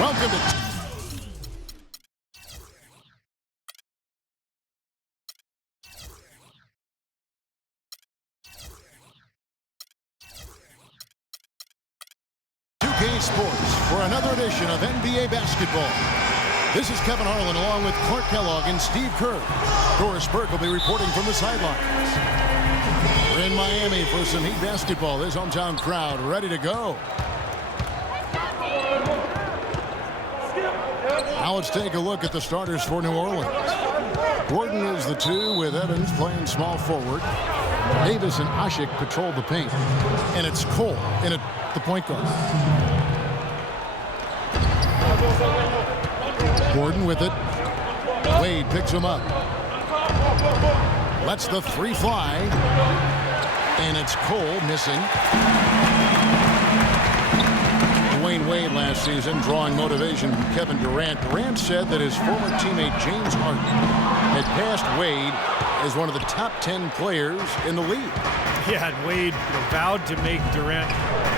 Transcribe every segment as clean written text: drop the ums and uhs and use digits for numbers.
Welcome to... Sports for another edition of NBA basketball. This is Kevin Harlan along with Clark Kellogg and Steve Kerr. Doris Burke will be reporting from the sidelines. We're in Miami for some Heat basketball. This hometown crowd ready to go. Now let's take a look at the starters for New Orleans. Gordon is the 2 with Evans playing small forward. Davis and Ashik patrol the paint. And it's Cole in at the point guard. Gordon with it. Wade picks him up. Lets the 3 fly. And it's Cole missing. Dwayne Wade last season drawing motivation from Kevin Durant. Durant said that his former teammate James Harden had passed Wade as one of the top 10 players in the league. Yeah, and Wade vowed to make Durant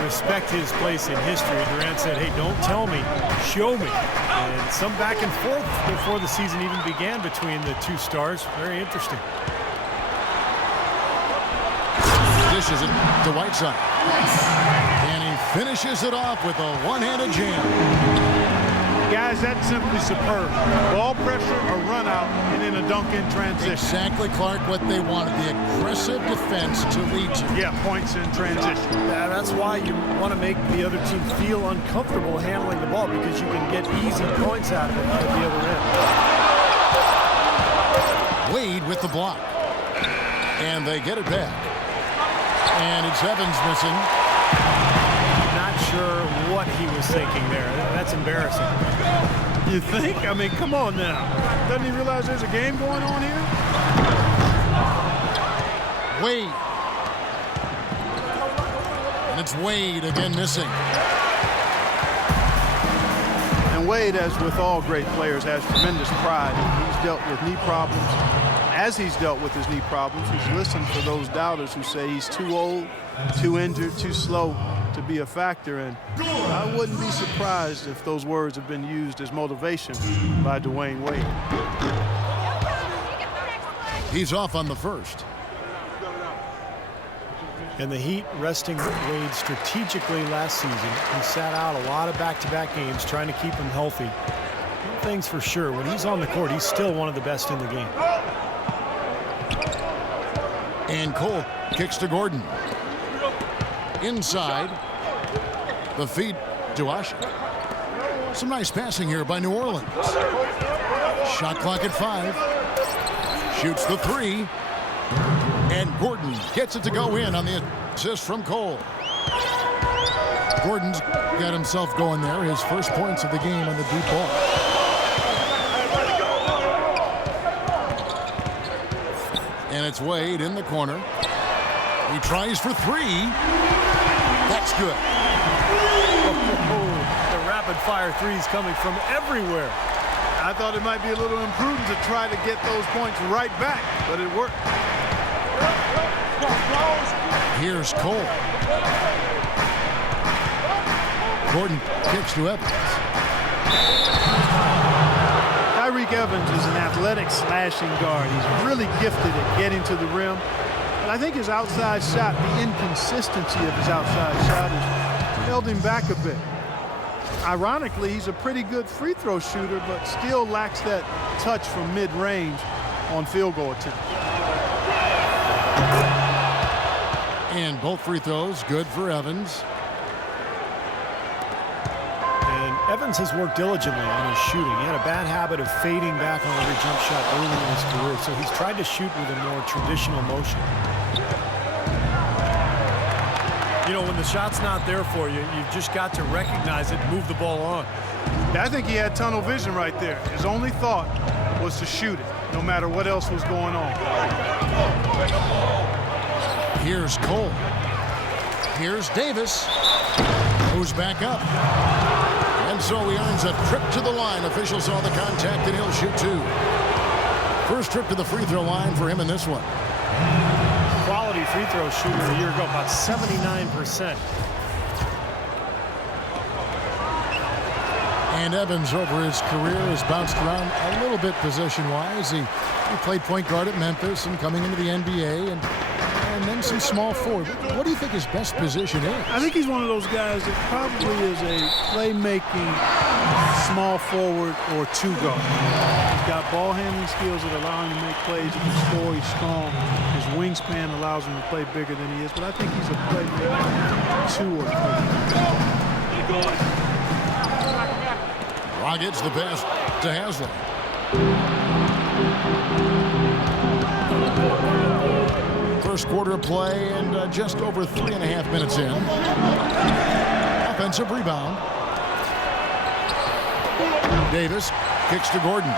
respect his place in history. Durant said, hey, don't tell me, show me. And some back and forth before the season even began between the two stars. Very interesting. Dishes it to Whiteside. And he finishes it off with a one-handed jam. Guys, that's simply superb. Ball pressure, a run out, and then a dunk in transition. Exactly, Clark, what they wanted. The aggressive defense to lead to. Yeah, points in transition. Yeah, that's why you want to make the other team feel uncomfortable handling the ball, because you can get easy points out of it at the other end. Wade with the block. And they get it back. And it's Evans missing. Not sure what he was thinking there. That's embarrassing. You think? I mean, come on now. Doesn't he realize there's a game going on here? Wade. And it's Wade again missing. And Wade, as with all great players, has tremendous pride. He's dealt with knee problems. As he's dealt with his knee problems, he's listened to those doubters who say he's too old, too injured, too slow to be a factor. And I wouldn't be surprised if those words have been used as motivation by Dwayne Wade. He's off on the first. And the Heat resting Wade strategically last season. He sat out a lot of back-to-back games trying to keep him healthy. One thing's for sure, when he's on the court, he's still one of the best in the game. And Cole kicks to Gordon. Inside. The feed to Ashik. Some nice passing here by New Orleans. Shot clock at 5. Shoots the 3. And Gordon gets it to go in on the assist from Cole. Gordon's got himself going there. His first points of the game on the deep ball. And it's Wade in the corner. He tries for 3. That's good. The rapid-fire threes coming from everywhere. I thought it might be a little imprudent to try to get those points right back, but it worked. Here's Cole. Gordon kicks to Evans. Tyreke Evans is an athletic slashing guard. He's really gifted at getting to the rim. But I think his outside shot, the inconsistency of his outside shot has held him back a bit. Ironically, he's a pretty good free throw shooter, but still lacks that touch from mid-range on field goal attempts. And both free throws good for Evans. And Evans has worked diligently on his shooting. He had a bad habit of fading back on every jump shot early in his career, so he's tried to shoot with a more traditional motion. You know, when the shot's not there for you, you've just got to recognize it and move the ball on. I think he had tunnel vision right there. His only thought was to shoot it, no matter what else was going on. Here's Cole. Here's Davis. Moves back up. And so he earns a trip to the line. Officials saw the contact, and he'll shoot 2. First trip to the free throw line for him in this one. Quality free throw shooter a year ago, about 79%. And Evans over his career has bounced around a little bit position-wise. He played point guard at Memphis and coming into the NBA and then some small forward. What do you think his best position is? I think he's one of those guys that probably is a playmaking small forward or two guard. He's got ball handling skills that allow him to make plays. He can score. He's strong. His wingspan allows him to play bigger than he is. But I think he's a playmaker two or three. Rockets the pass to Haslam. First quarter of play and just over 3.5 minutes in. Offensive rebound. Davis kicks to Gordon.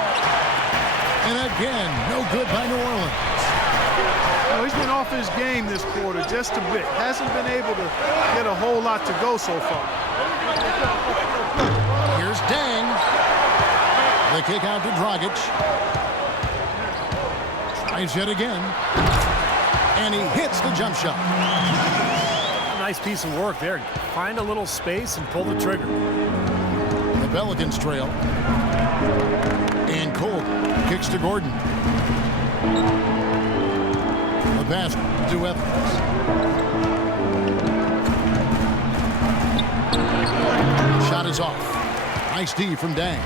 And again, no good by New Orleans. Well, he's been off his game this quarter just a bit. Hasn't been able to get a whole lot to go so far. Here's Dang. The kick out to Dragic. Tries yet again. And he hits the jump shot. Nice piece of work there. Find a little space and pull the trigger. The Pelicans trail. And Cole kicks to Gordon. The pass to Evans. Shot is off. Nice D from Dang.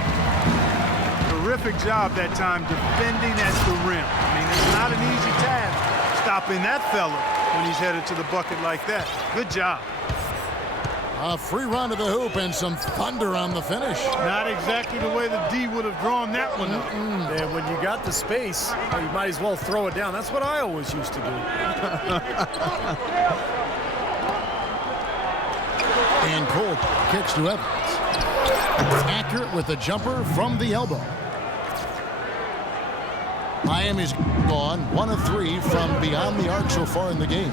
Terrific job that time defending at the rim. I mean, it's not an easy task stopping that fella when he's headed to the bucket like that. Good job. A free run to the hoop and some thunder on the finish. Not exactly the way the D would have drawn that one up. And when you got the space, well, you might as well throw it down. That's what I always used to do. And Cole kicks to Evans. Accurate with the jumper from the elbow. Miami's gone 1 of 3 from beyond the arc so far in the game.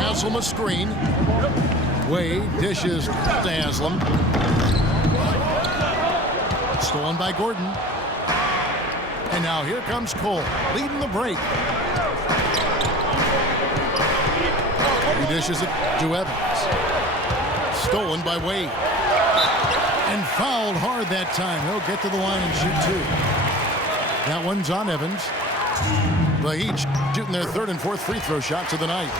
Haslam a screen. Wade dishes to Haslam. Stolen by Gordon. And now here comes Cole, leading the break. He dishes it to Evans. Stolen by Wade. And fouled hard that time. He'll get to the line and shoot two. That one's on Evans. The Heat shooting their third and fourth free throw shots of the night.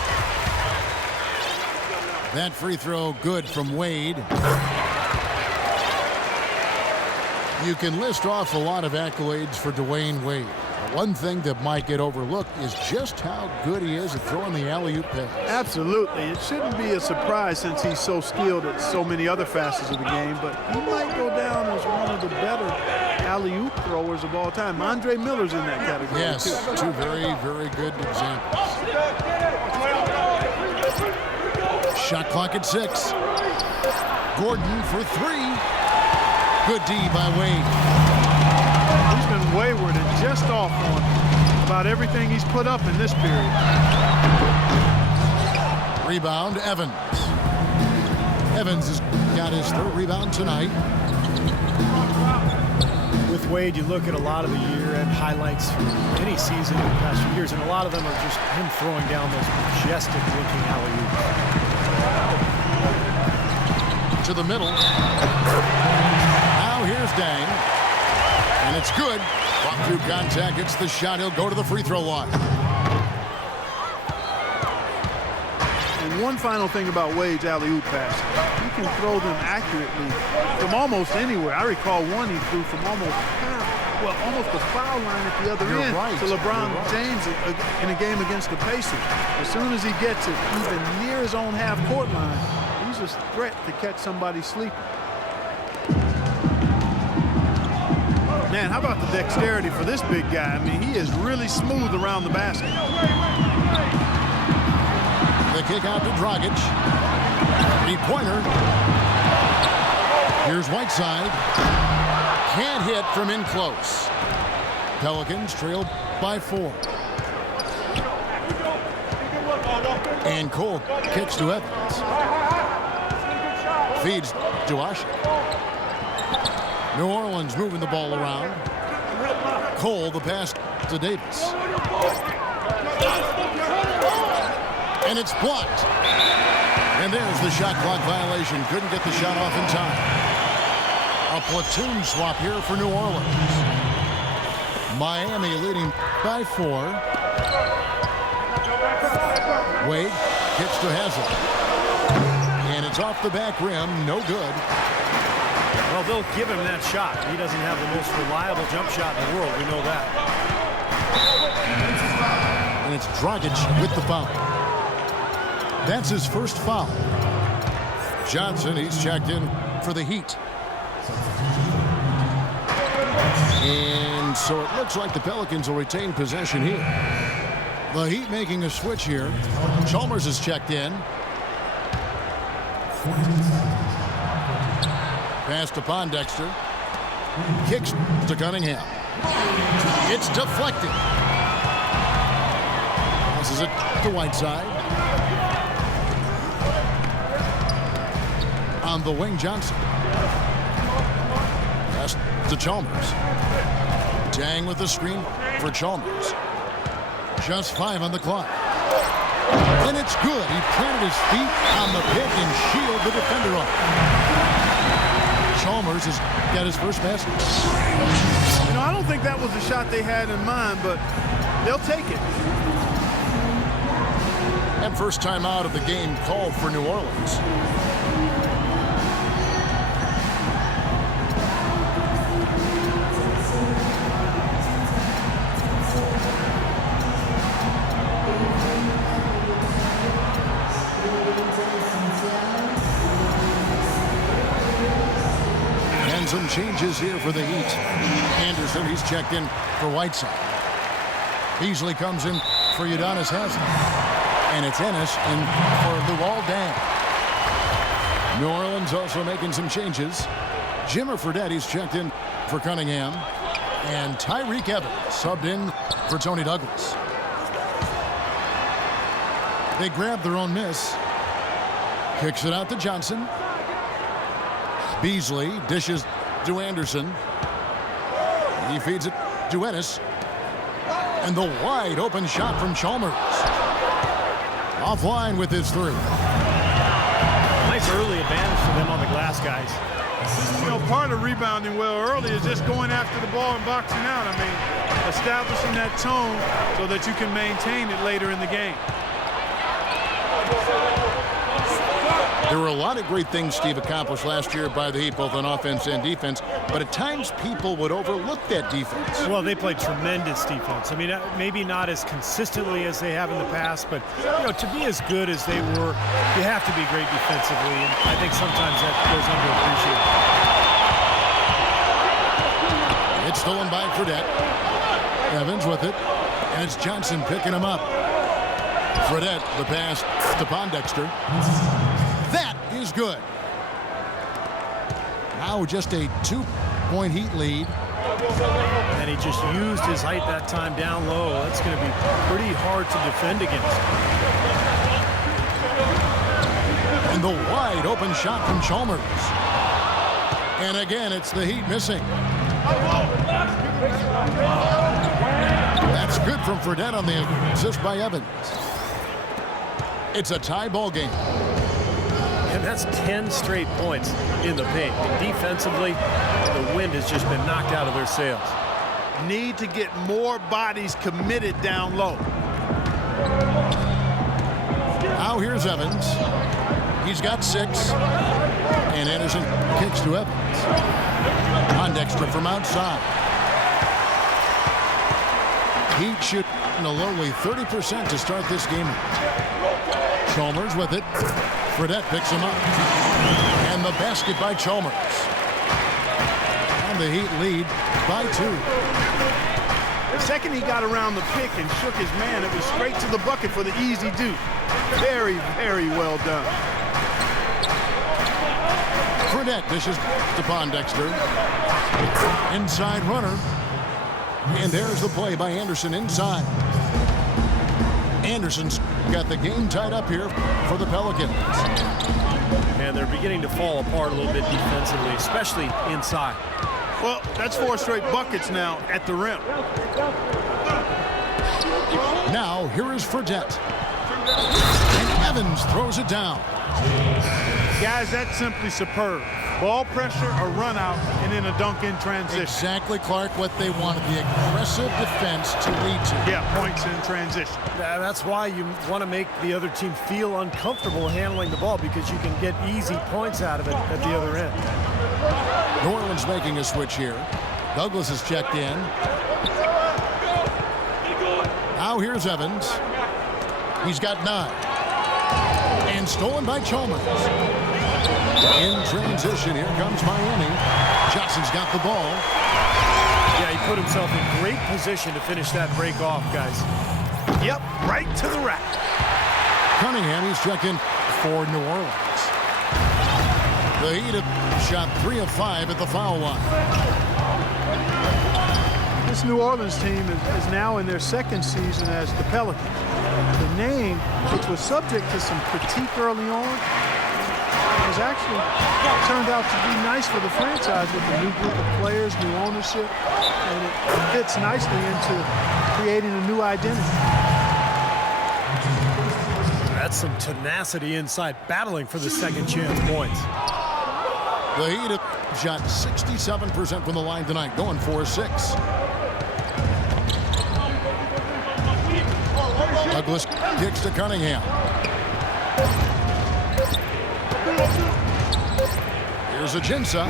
That free throw good from Wade. You can list off a lot of accolades for Dwayne Wade. One thing that might get overlooked is just how good he is at throwing the alley-oop pass. Absolutely. It shouldn't be a surprise since he's so skilled at so many other facets of the game, but he might go down as one of the better alley-oop throwers of all time. Andre Miller's in that category, yes, too. Two very, very good examples. Shot clock at 6. Gordon for 3. Good D by Wade. He's been wayward and just off on about everything he's put up in this period. Rebound, Evans. Evans has got his third rebound tonight. With Wade, you look at a lot of the year-end highlights from any season in the past few years, and a lot of them are just him throwing down those majestic-looking alley-oops. To the middle. Now here's Dang. And it's good. Walk through contact, gets the shot. He'll go to the free throw line. And one final thing about Wade's alley-oop passes. He can throw them accurately from almost anywhere. I recall one he threw from almost the foul line at the other end to LeBron James in a game against the Pacers. As soon as he gets it even near his own half-court line, he's a threat to catch somebody sleeping. Man, how about the dexterity for this big guy? I mean, he is really smooth around the basket. The kick out to Dragic. Three-pointer. Here's Whiteside. Can't hit from in close. Pelicans trail by 4. And Cole kicks to Evans. Feeds to Asha. New Orleans moving the ball around. Cole, the pass to Davis. And it's blocked. And there's the shot clock violation. Couldn't get the shot off in time. A platoon swap here for New Orleans. Miami leading by 4. Wade gets to Hazel. And it's off the back rim. No good. Well, they'll give him that shot. He doesn't have the most reliable jump shot in the world. We know that. And it's Dragic with the foul. That's his first foul. Johnson, he's checked in for the Heat. And so it looks like the Pelicans will retain possession here. The Heat making a switch here. Chalmers is checked in. Pass to Pondexter. Kicks to Cunningham. It's deflected. Passes it to Whiteside. On the wing, Johnson. Pass to Chalmers. Dang with the screen for Chalmers. Just 5 on the clock. And it's good. He planted his feet on the pick and shielded the defender off. Chalmers has got his first basket. You know, I don't think that was the shot they had in mind, but they'll take it. And first time out of the game called for New Orleans. Some changes here for the Heat. Anderson, he's checked in for Whiteside. Beasley comes in for Udonis Haslem. And it's Ennis in for Luol Deng. New Orleans also making some changes. Jimmer Fredette, he's checked in for Cunningham. And Tyreke Evans subbed in for Tony Douglas. They grab their own miss. Kicks it out to Johnson. Beasley dishes to Anderson. He feeds it to Ennis. And the wide open shot from Chalmers. Offline with his 3. Nice early advantage for them on the glass, guys. You know, part of rebounding well early is just going after the ball and boxing out. I mean, establishing that tone so that you can maintain it later in the game. There were a lot of great things Steve accomplished last year by the Heat, both on offense and defense, but at times people would overlook that defense. Well, they played tremendous defense. I mean, maybe not as consistently as they have in the past, but you know, to be as good as they were, you have to be great defensively, and I think sometimes that goes underappreciated. It's stolen by Fredette. Evans with it, and it's Johnson picking him up. Fredette, the pass to Pondexter. That is good. Now just a 2-point Heat lead. And he just used his height that time down low. That's going to be pretty hard to defend against. And the wide open shot from Chalmers. And again, it's the Heat missing. That's good from Fredette on the assist by Evans. It's a tie ball game. And that's 10 straight points in the paint. Defensively, the wind has just been knocked out of their sails. Need to get more bodies committed down low. Now here's Evans. He's got 6. And Anderson kicks to Evans. Pondexter from outside. Heat shooting a lowly 30% to start this game. Chalmers with it. Fredette picks him up. And the basket by Chalmers. And the Heat lead by 2. The second he got around the pick and shook his man, it was straight to the bucket for the easy deuce. Very, very well done. Fredette dishes to Pondexter. Inside runner. And there's the play by Anderson inside. Anderson's got the game tied up here for the Pelicans. And they're beginning to fall apart a little bit defensively, especially inside. Well, that's 4 straight buckets now at the rim. Now, here is Fredette. And Evans throws it down. Guys, that's simply superb. Ball pressure, a run out, and then a dunk in transition. Exactly, Clark, what they wanted, the aggressive defense to lead to. Yeah, points in transition. That's why you want to make the other team feel uncomfortable handling the ball, because you can get easy points out of it at the other end. New Orleans making a switch here. Douglas is checked in. Now here's Evans. He's got 9. And stolen by Chalmers. In transition, here comes Miami. Johnson's got the ball. Yeah, he put himself in great position to finish that break off, guys. Yep, right to the rack. Cunningham, he's checked in for New Orleans. The Heat have shot 3 of 5 at the foul line. This New Orleans team is now in their second season as the Pelicans. The name, which was subject to some critique early on, has actually turned out to be nice for the franchise with a new group of players, new ownership, and it fits nicely into creating a new identity. That's some tenacity inside, battling for the second chance points. The Heat have shot 67% from the line tonight, going 4-6. Douglas kicks to Cunningham. Here's Ajinça.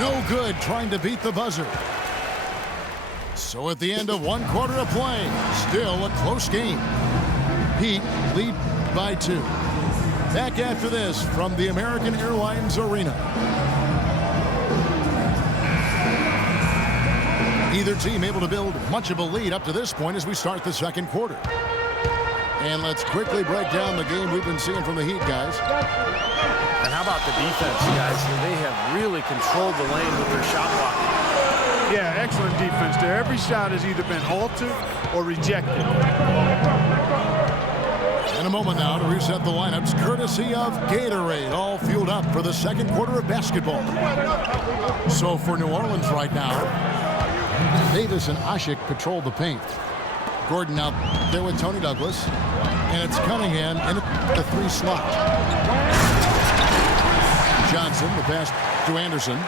No good, trying to beat the buzzer. So at the end of 1 quarter of play, still a close game. Heat lead by 2. Back after this from the American Airlines Arena. Either team able to build much of a lead up to this point as we start the second quarter. And let's quickly break down the game we've been seeing from the Heat, guys. And how about the defense, guys? They have really controlled the lane with their shot blocking. Yeah, excellent defense there. Every shot has either been altered or rejected. In a moment now to reset the lineups, courtesy of Gatorade, all fueled up for the second quarter of basketball. So for New Orleans right now, Davis and Asik patrol the paint. Gordon out there with Tony Douglas, and it's Cunningham in the 3 slot. Johnson, the pass to Anderson,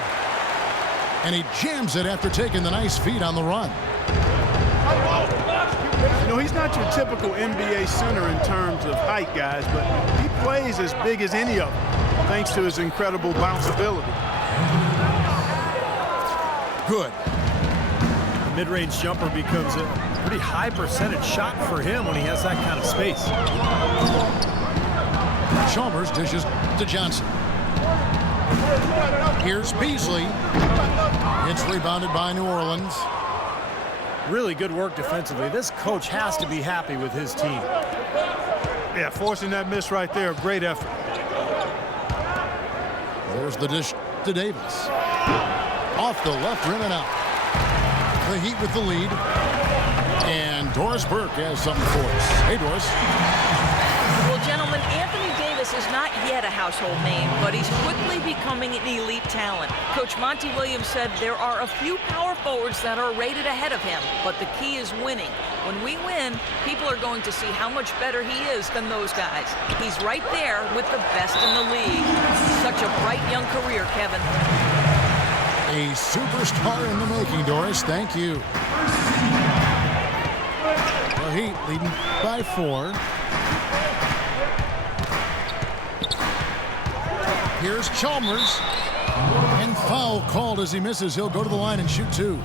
and he jams it after taking the nice feed on the run. You know, he's not your typical NBA center in terms of height, guys, but he plays as big as any of them, thanks to his incredible bounceability. Good. The mid-range jumper becomes a pretty high percentage shot for him when he has that kind of space. Chalmers dishes to Johnson. Here's Beasley. It's rebounded by New Orleans. Really good work defensively. This coach has to be happy with his team. Yeah, forcing that miss right there, great effort. There's the dish to Davis. Off the left rim and out. The Heat with the lead. And Doris Burke has something for us. Hey, Doris. Well, gentlemen, Anthony Davis is not yet a household name, but he's quickly becoming an elite talent. Coach Monty Williams said there are a few power forwards that are rated ahead of him, but the key is winning. When we win, people are going to see how much better he is than those guys. He's right there with the best in the league. Such a bright young career, Kevin. A superstar in the making, Doris. Thank you. The Heat leading by 4. Here's Chalmers. And foul called as he misses. He'll go to the line and shoot 2.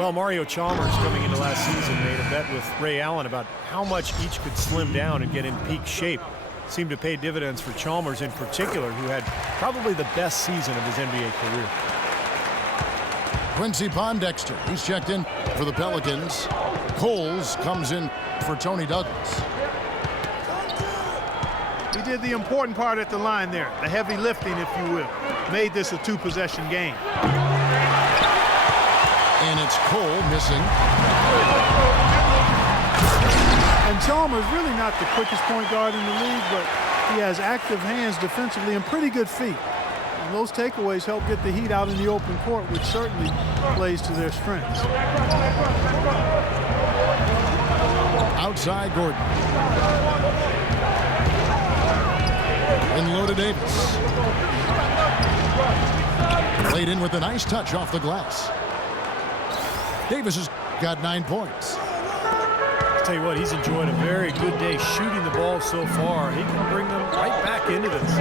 Well, Mario Chalmers, coming into last season, made a bet with Ray Allen about how much each could slim down and get in peak shape. Seemed to pay dividends for Chalmers in particular, who had probably the best season of his NBA career. Quincy Pondexter, he's checked in for the Pelicans. Coles comes in for Tony Douglas. He did the important part at the line there, the heavy lifting, if you will. Made this a 2-possession game. And it's Cole missing. And Chalmers really not the quickest point guard in the league, but he has active hands defensively and pretty good feet. And those takeaways help get the Heat out in the open court, which certainly plays to their strengths. Outside Gordon. And low to Davis. Played in with a nice touch off the glass. Davis has got 9 points. I'll tell you what, he's enjoyed a very good day shooting the ball so far. He can bring them right back into this.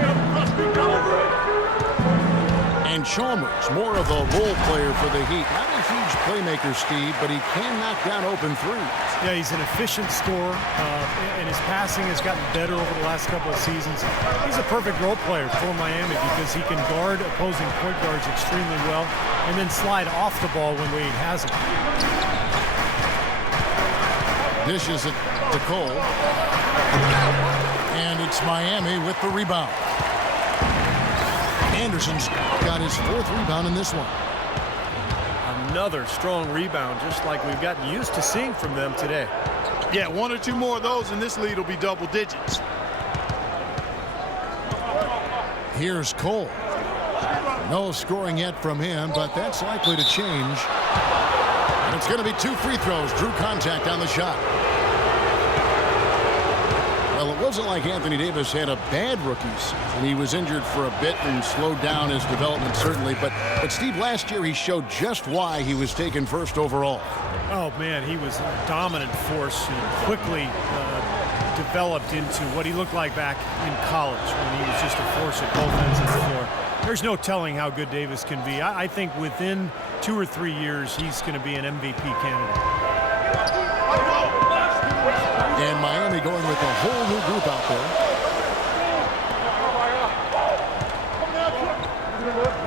And Chalmers, more of a role player for the Heat. Not a huge playmaker, Steve, but he can knock down open threes. Yeah, he's an efficient scorer, and his passing has gotten better over the last couple of seasons. He's a perfect role player for Miami because he can guard opposing point guards extremely well and then slide off the ball when Wade has it. Dishes it to Cole. And it's Miami with the rebound. Anderson's got his 4th rebound in this one. Another strong rebound, just like we've gotten used to seeing from them today. Yeah, 1 or 2 more of those, and this lead will be double digits. Here's Cole. No scoring yet from him, but that's likely to change. And it's going to be 2 free throws. Drew contact on the shot. Well, it wasn't like Anthony Davis had a bad rookie season. He was injured for a bit and slowed down his development, certainly. But Steve, last year he showed just why he was taken 1st overall. Oh, man, he was a dominant force and quickly developed into what he looked like back in college when he was just a force at both ends of the floor. There's no telling how good Davis can be. I think within 2 or 3 years, he's going to be an MVP candidate. And Miami going with a whole new group out there.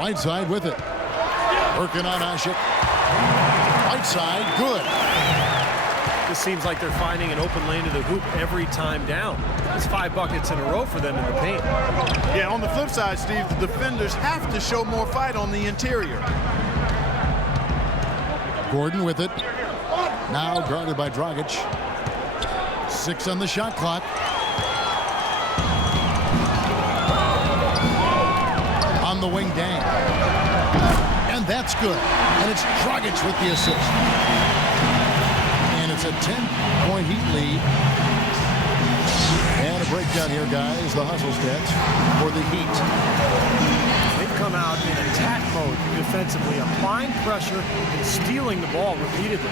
Whiteside with it. Working on Ashik. Whiteside, good. This seems like they're finding an open lane to the hoop every time down. It's 5 buckets in a row for them in the paint. Yeah, on the flip side, Steve, the defenders have to show more fight on the interior. Gordon with it. Now guarded by Dragic. 6 on the shot clock. On the wing, Dang. And that's good. And it's Dragic with the assist. And it's a 10-point Heat lead. And a breakdown here, guys. The hustle stats for the Heat. They've come out in attack mode defensively, applying pressure and stealing the ball repeatedly.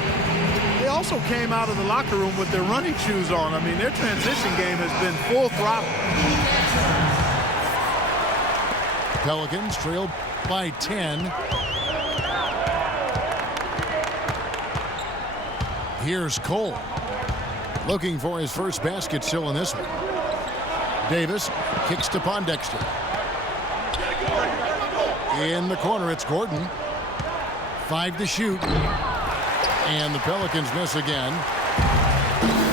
They also came out of the locker room with their running shoes on. I mean, their transition game has been full throttle. Pelicans trailed by 10. Here's Cole. Looking for his first basket still in this one. Davis kicks to Pondexter. In the corner, it's Gordon. 5 to shoot. And the Pelicans miss again.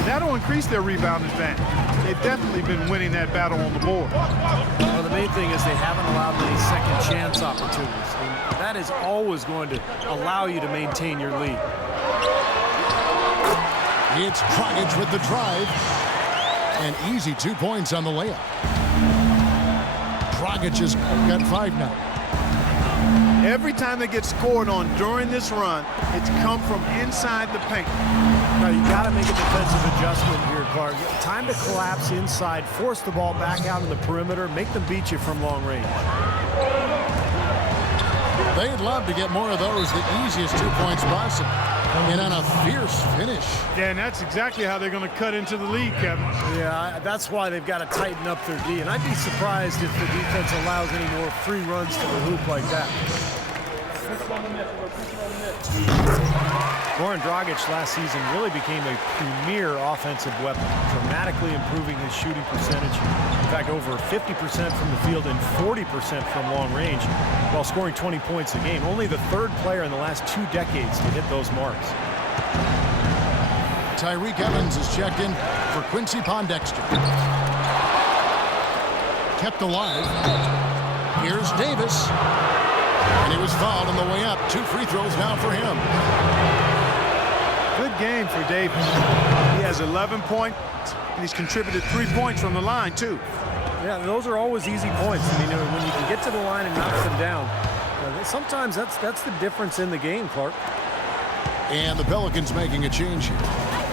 That'll increase their rebound advantage. They've definitely been winning that battle on the board. Well, the main thing is they haven't allowed many second chance opportunities. And that is always going to allow you to maintain your lead. It's Dragic with the drive. And easy 2 points on the layup. Dragic has got 5 now. Every time they get scored on during this run, it's come from inside the paint. Now, you got to make a defensive adjustment here, Clark. Time to collapse inside, force the ball back out on the perimeter, make them beat you from long range. They'd love to get more of those, the easiest 2 points possible. And on a fierce finish. Yeah, and that's exactly how they're going to cut into the lead, Kevin. Yeah, that's why they've got to tighten up their D. And I'd be surprised if the defense allows any more free runs to the hoop like that. Goran Dragic last season really became a premier offensive weapon, dramatically improving his shooting percentage. In fact, over 50% from the field and 40% from long range, while scoring 20 points a game. Only the 3rd player in the last 2 decades to hit those marks. Tyreke Evans is checked in for Quincy Pondexter. Kept alive. Here's Davis. And he was fouled on the way up. 2 free throws now for him. Good game for Davis. He has 11 points, and he's contributed 3 points from the line, too. Yeah, those are always easy points. I mean, when you can get to the line and knock them down, sometimes that's the difference in the game, Clark. And the Pelicans making a change here.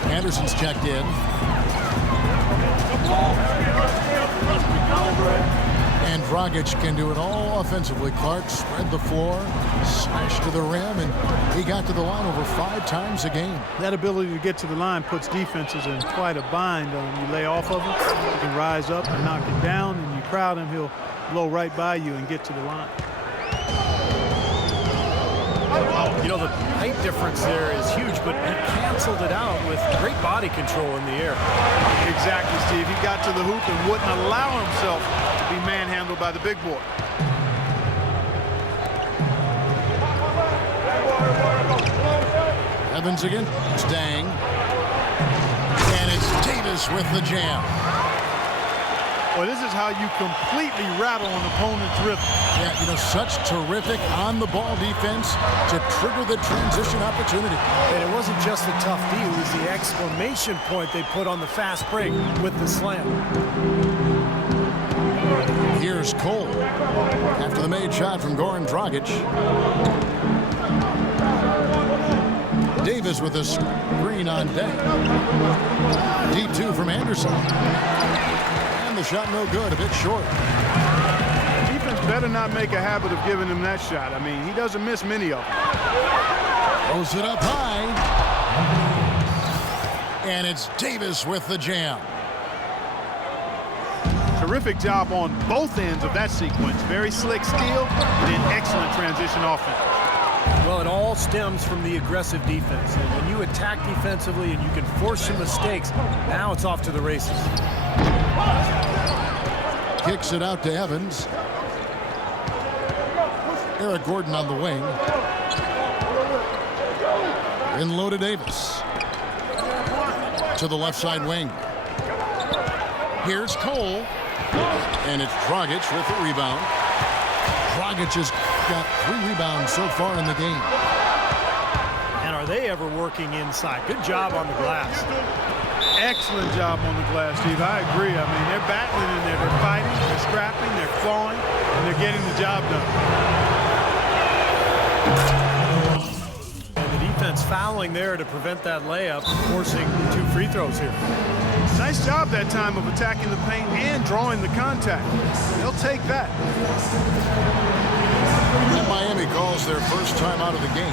Anderson's checked in. And Dragic can do it all offensively. Clark spread the floor, smashed to the rim, and he got to the line over 5 times a game. That ability to get to the line puts defenses in quite a bind. You lay off of him, you can rise up and knock it down, and you crowd him, he'll blow right by you and get to the line. You know, the height difference there is huge, but he canceled it out with great body control in the air. Exactly, Steve. He got to the hoop and wouldn't allow himself to be manhandled by the big boy. Evans again. It's Dang. And it's Davis with the jam. Well, this is how you completely rattle an opponent's rhythm. Yeah, you know, such terrific on-the-ball defense to trigger the transition opportunity. And it wasn't just the tough D, it was the exclamation point they put on the fast break with the slam. Here's Cole after the made shot from Goran Dragic. Davis with a screen on deck. Deep 2 from Anderson. And the shot no good, a bit short. Defense better not make a habit of giving him that shot. I mean, he doesn't miss many of them. Throws it up high. And it's Davis with the jam. Terrific job on both ends of that sequence. Very slick steal and an excellent transition offense. Well, it all stems from the aggressive defense. And when you attack defensively and you can force some mistakes, now it's off to the races. Kicks it out to Evans. Eric Gordon on the wing. In low to Davis. To the left side wing. Here's Cole. And it's Dragic with the rebound. Dragic has got 3 rebounds so far in the game. And are they ever working inside? Good job on the glass. Excellent job on the glass, Steve. I agree. I mean, they're battling in there. They're fighting, they're scrapping, they're clawing, and they're getting the job done. And the defense fouling there to prevent that layup, forcing 2 free throws here. Nice job that time of attacking the paint and drawing the contact. They'll take that. And Miami calls their first time out of the game.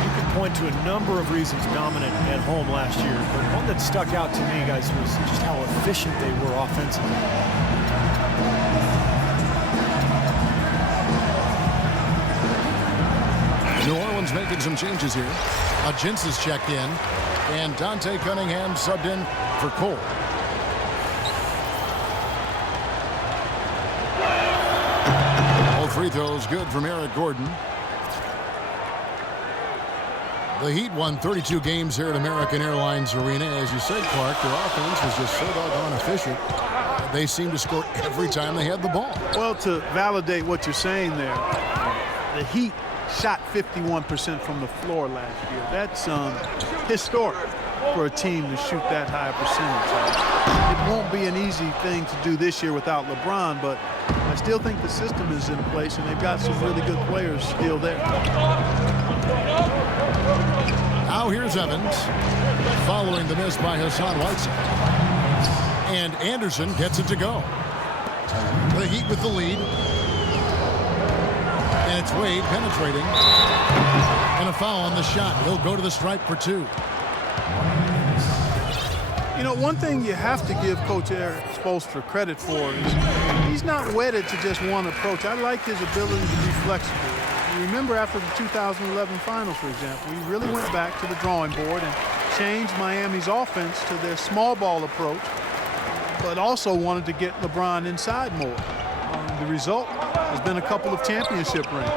You can point to a number of reasons dominant at home last year, but one that stuck out to me, guys, was just how efficient they were offensively. New Orleans making some changes here. Jins is checked in, and Dante Cunningham subbed in for Cole. All free throws good from Eric Gordon. The Heat won 32 games here at American Airlines Arena. As you said, Clark, their offense was just so doggone efficient. They seemed to score every time they had the ball. Well, to validate what you're saying there, the Heat shot 51% from the floor last year. That's historic for a team to shoot that high percentage. It won't be an easy thing to do this year without LeBron, but I still think the system is in place, and they've got some really good players still there. Now here's Evans, following the miss by Hassan Whiteside. And Anderson gets it to go. The Heat with the lead. And it's Wade penetrating. And a foul on the shot. He'll go to the stripe for 2. You know, one thing you have to give Coach Eric Spoelstra credit for is he's not wedded to just one approach. I like his ability to be flexible. You remember after the 2011 finals, for example, he really went back to the drawing board and changed Miami's offense to their small ball approach, but also wanted to get LeBron inside more. The result has been a couple of championship rings.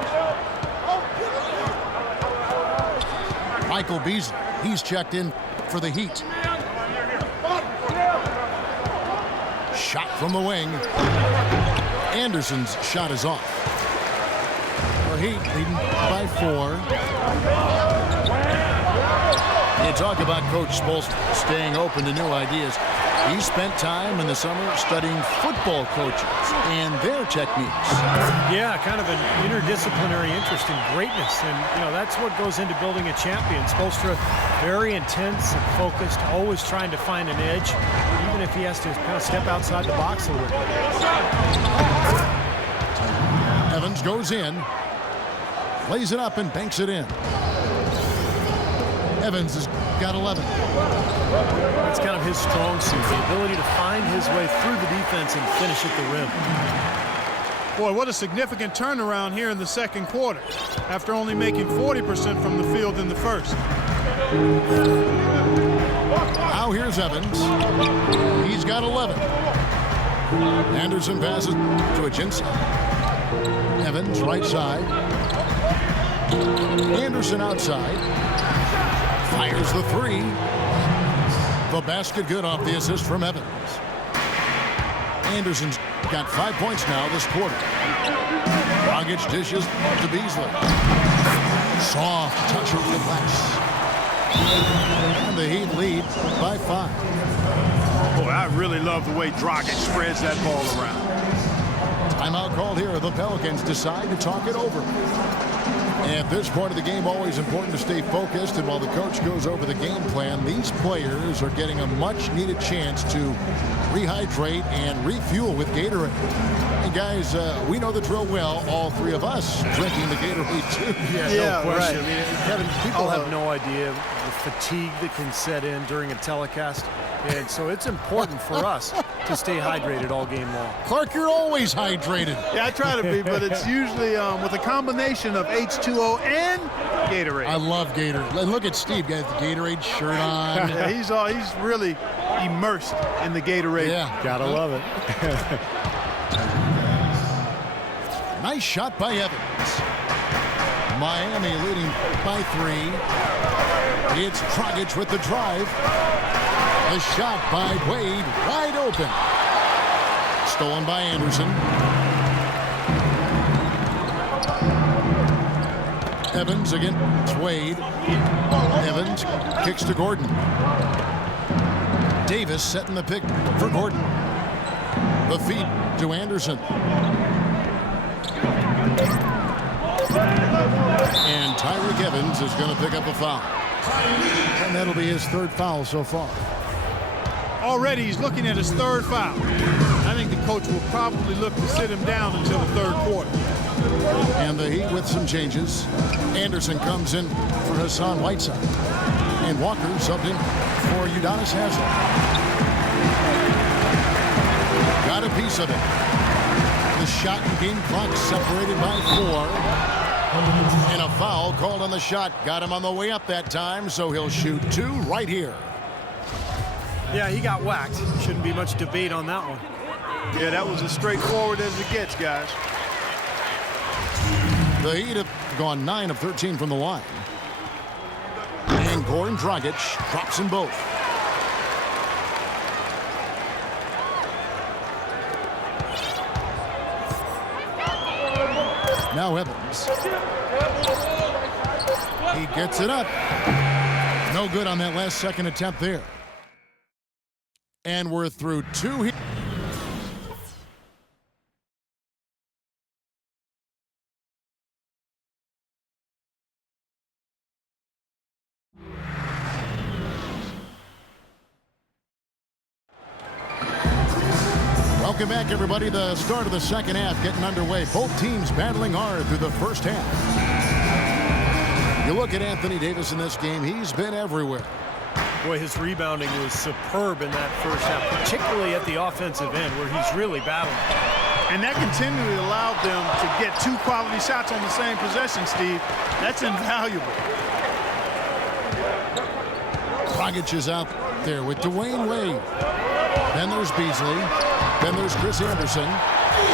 Michael Beasley, he's checked in for the Heat. Shot from the wing. Anderson's shot is off. The Heat leading by 4. You talk about Coach Spoelstra staying open to new ideas. He spent time in the summer studying football coaches and their techniques. Yeah, kind of an interdisciplinary interest in greatness. And, you know, that's what goes into building a champion. Spoelstra, very intense and focused, always trying to find an edge, even if he has to kind of step outside the box a little bit. Evans goes in, lays it up and banks it in. Evans has got 11. That's kind of his strong suit, the ability to find his way through the defense and finish at the rim. Boy, what a significant turnaround here in the second quarter after only making 40% from the field in the first. Now here's Evans. He's got 11. Anderson passes to a inside. Evans right side. Anderson outside. Fires the three. The basket good off the assist from Evans. Anderson's got 5 points now this quarter. Dragic dishes to Beasley. Soft touch over the glass. And the Heat lead by 5. Boy, I really love the way Dragic spreads that ball around. Timeout called here. The Pelicans decide to talk it over. At this point of the game, always important to stay focused. And while the coach goes over the game plan, these players are getting a much-needed chance to rehydrate and refuel with Gatorade. And guys, we know the drill well. All three of us drinking the Gatorade too. No question. Right. I mean, Kevin, people have no idea the fatigue that can set in during a telecast. And so it's important for us to stay hydrated all game long. Clark, you're always hydrated. Yeah, I try to be, but it's usually with a combination of H2O and Gatorade. I love Gatorade. And look at Steve, got the Gatorade shirt on. Yeah, he's really immersed in the Gatorade. Yeah. Gotta love it. Nice shot by Evans. Miami leading by 3. It's Dragic with the drive. The shot by Wade, wide open. Stolen by Anderson. Evans against Wade. Evans kicks to Gordon. Davis setting the pick for Gordon. The feed to Anderson. And Tyreke Evans is going to pick up a foul. And that'll be his 3rd foul so far. Already he's looking at his 3rd foul. I think the coach will probably look to sit him down until the 3rd quarter. And the Heat with some changes. Anderson comes in for Hassan Whiteside. And Walker subbed in for Udonis Haslem. Got a piece of it. The shot and game clock separated by 4. And a foul called on the shot. Got him on the way up that time, so he'll shoot 2 right here. Yeah, he got whacked. Shouldn't be much debate on that one. Yeah, that was as straightforward as it gets, guys. The Heat have gone 9 of 13 from the line. And Goran Dragic drops them both. Now Evans. He gets it up. No good on that last second attempt there. And we're through 2 here. Welcome back, everybody. The start of the second half getting underway. Both teams battling hard through the first half. You look at Anthony Davis in this game, he's been everywhere. Boy, his rebounding was superb in that first half, particularly at the offensive end where he's really battling. And that continually allowed them to get 2 quality shots on the same possession, Steve. That's invaluable. Dragic is out there with Dwayne Wade. Then there's Beasley. Then there's Chris Anderson.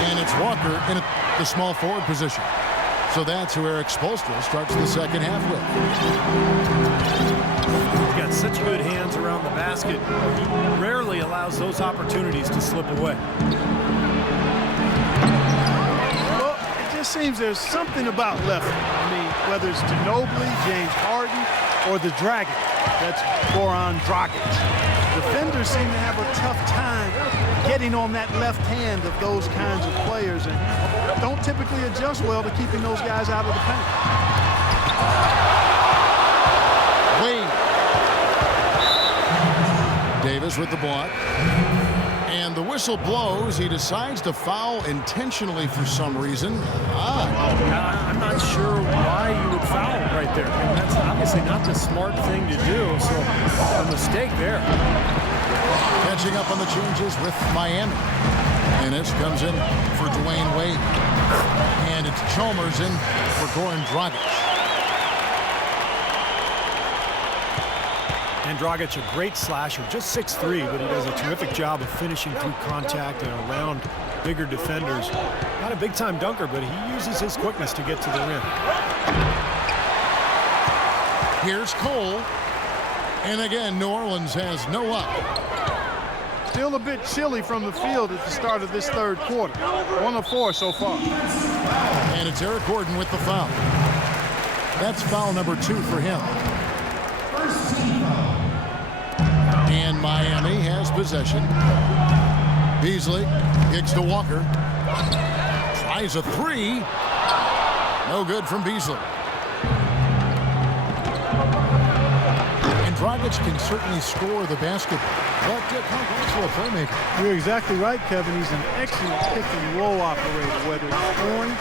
And it's Walker in the small forward position. So that's who Eric Spoelstra starts the second half with. He's got such good hands around the basket. He rarely allows those opportunities to slip away. Well, it just seems there's something about left. I mean, whether it's Ginobili, James Harden, or the Dragon. That's Goran Dragic. defenders seem to have a tough time getting on that left hand of those kinds of players and don't typically adjust well to keeping those guys out of the paint. Wade. Davis with the block. And the whistle blows. He decides to foul intentionally for some reason. I'm not sure why you would foul right there. I mean, that's obviously not the smart thing to do, so a mistake there. Catching up on the changes with Miami. Ennis comes in for Dwayne Wade. And it's Chalmers in for Goran Dragic. And Dragic, a great slasher, just 6'3", but he does a terrific job of finishing through contact and around bigger defenders. Not a big-time dunker, but he uses his quickness to get to the rim. Here's Cole. And again, New Orleans has no up. Still a bit chilly from the field at the start of this third quarter. 1 of 4 so far. And it's Eric Gordon with the foul. That's foul number 2 for him. And Miami has possession. Beasley kicks to Walker. Tries a 3. No good from Beasley. And Dragic can certainly score the basketball. But also a playmaker. You're exactly right, Kevin. He's an excellent pick and roll operator, whether it's scoring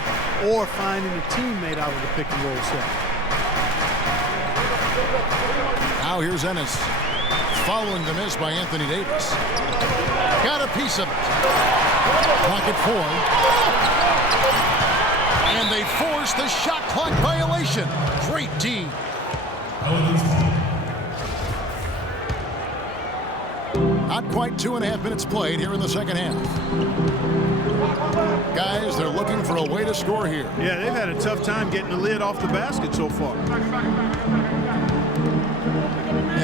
or finding a teammate out of the pick and roll set. Now here's Ennis. Following the miss by Anthony Davis. Got a piece of it. Pocket 4. And they force the shot clock violation. Great D. Not quite 2.5 minutes played here in the second half. Guys, they're looking for a way to score here. Yeah, they've had a tough time getting the lid off the basket so far.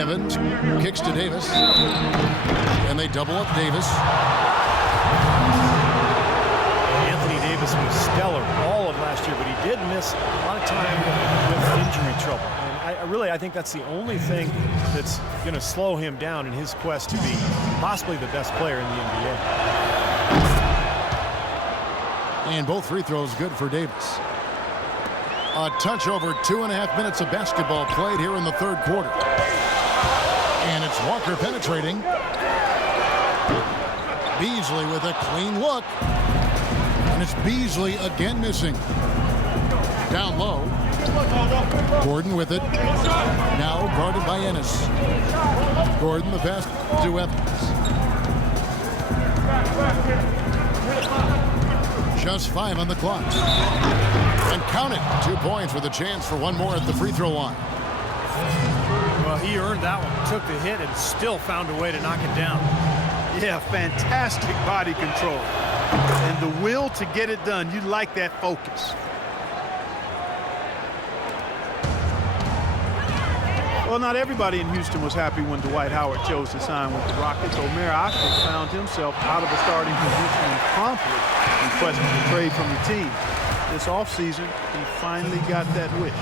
Evans kicks to Davis. And they double up Davis. Anthony Davis was stellar all of last year, but he did miss a lot of time with injury trouble. And I think that's the only thing that's going to slow him down in his quest to be possibly the best player in the NBA. And both free throws good for Davis. A touch over 2.5 minutes of basketball played here in the third quarter. And it's Walker penetrating. Beasley with a clean look. And it's Beasley again missing. Down low. Gordon with it. Now guarded by Ennis. Gordon the pass to Evans. Just 5 on the clock. And count it. 2 points with a chance for one more at the free throw line. Well, he earned that one. Took the hit and still found a way to knock it down. Yeah, fantastic body control. And the will to get it done. You like that focus. Well, not everybody in Houston was happy when Dwight Howard chose to sign with the Rockets. Omer Ashik found himself out of a starting position and promptly requested a trade from the team. This offseason, he finally got that wish.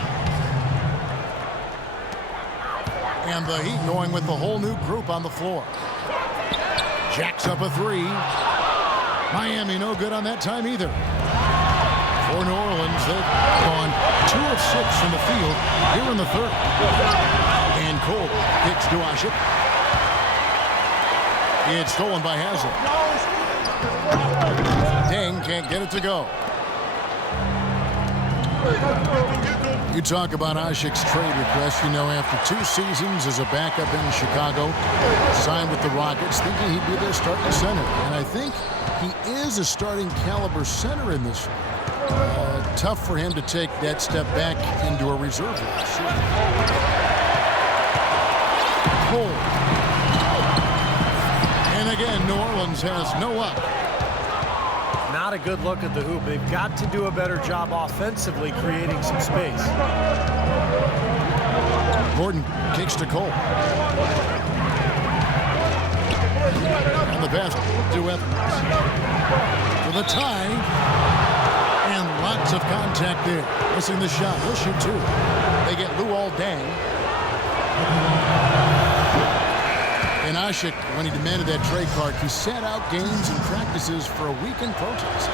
And the Heat going with the whole new group on the floor. Jacks up a 3. Miami no good on that time either. For New Orleans, they've gone 2 of 6 in the field here in the third. And Cole kicks to Ashik. It's stolen by Haslem. Deng can't get it to go. You talk about Ashik's trade request. You know, after 2 seasons as a backup in Chicago, signed with the Rockets, thinking he'd be their starting center. And I think he is a starting caliber center in this. Tough for him to take that step back into a reserve role. Sure. Cole. And again, New Orleans has no up. Not a good look at the hoop. They've got to do a better job offensively creating some space. Gordon kicks to Cole. And the pass to Evans. For the tie. And lots of contact there. Missing the shot. He'll shoot 2. They get Luol Deng. And Ashik, when he demanded that trade card, he sat out games and practices for a week in protest.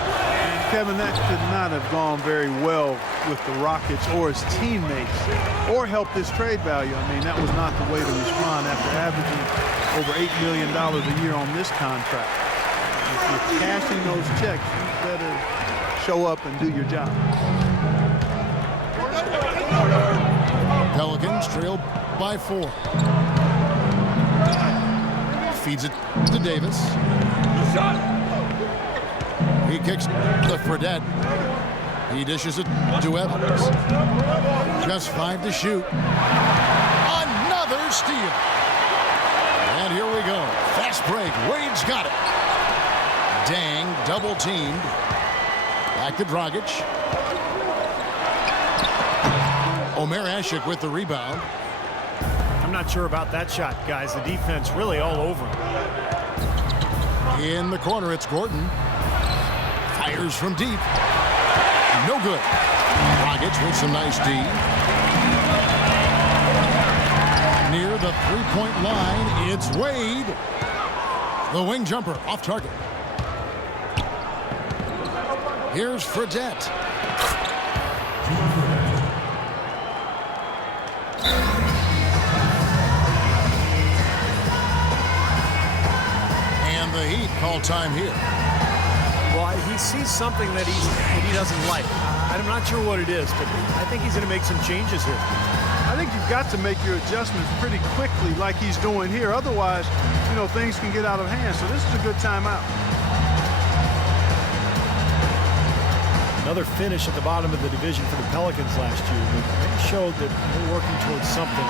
Kevin, that could not have gone very well with the Rockets or his teammates or helped his trade value. I mean, that was not the way to respond after averaging over $8 million a year on this contract. If you're cashing those checks, you better show up and do your job. Pelicans trail by 4. Feeds it to Davis. He kicks to Fredette. He dishes it to Evans. Just 5 to shoot. Another steal. And here we go. Fast break. Wade's got it. Dang, double teamed. Back to Dragic. Omer Ashik with the rebound. I'm not sure about that shot, guys. The defense really all over him. In the corner, it's Gordon. Fires from deep. No good. Dragic with some nice D. Near the three-point line, it's Wade. The wing jumper off target. Here's Fredette. And the Heat call time here. Well, he sees something that he doesn't like. I'm not sure what it is, but I think he's going to make some changes here. I think you've got to make your adjustments pretty quickly like he's doing here. Otherwise, you know, things can get out of hand. So this is a good timeout. Another finish at the bottom of the division for the Pelicans last year, but they showed that they're working towards something.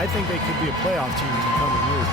I think they could be a playoff team in the coming years.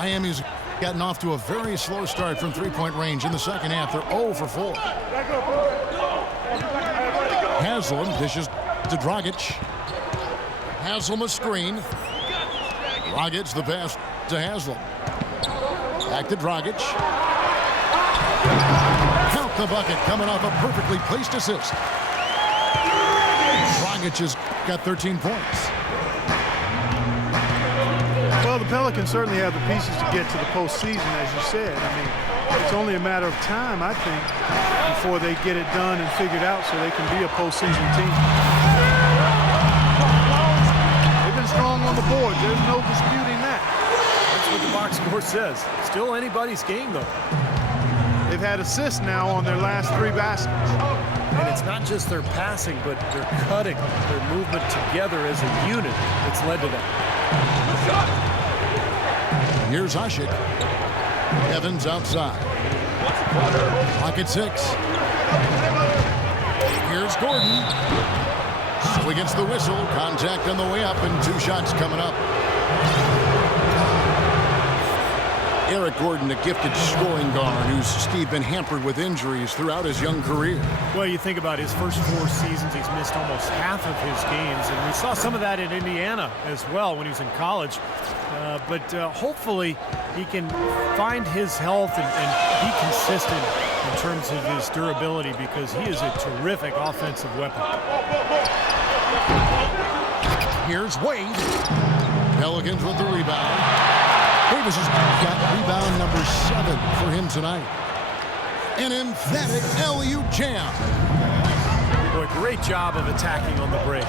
Miami's gotten off to a very slow start from three-point range in the second half. They're 0 for 4. Haslam dishes to Dragic. Haslam a screen. Dragic the pass to Haslam. Back to Dragic. Count the bucket coming off a perfectly placed assist. Dragic has got 13 points. Well, the Pelicans certainly have the pieces to get to the postseason, as you said. I mean, it's only a matter of time, I think, before they get it done and figured out so they can be a postseason team. They've been strong on the board. There's no disputing that. That's what the box score says. Still anybody's game, though. They've had assists now on their last 3 baskets. And it's not just their passing, but their cutting, their movement together as a unit that's led to that. Here's Ashik. Evans outside. Clock at 6. Here's Gordon. So he gets the whistle. Contact on the way up and 2 shots coming up. Eric Gordon, a gifted scoring guard who's, Steve, been hampered with injuries throughout his young career. Well, you think about his first 4 seasons, he's missed almost half of his games, and we saw some of that in Indiana as well when he was in college. But hopefully he can find his health and be consistent in terms of his durability, because he is a terrific offensive weapon. Here's Wade. Pelicans with the rebound. Davis has got rebound number 7 for him tonight. An emphatic LU jam. Boy, great job of attacking on the break.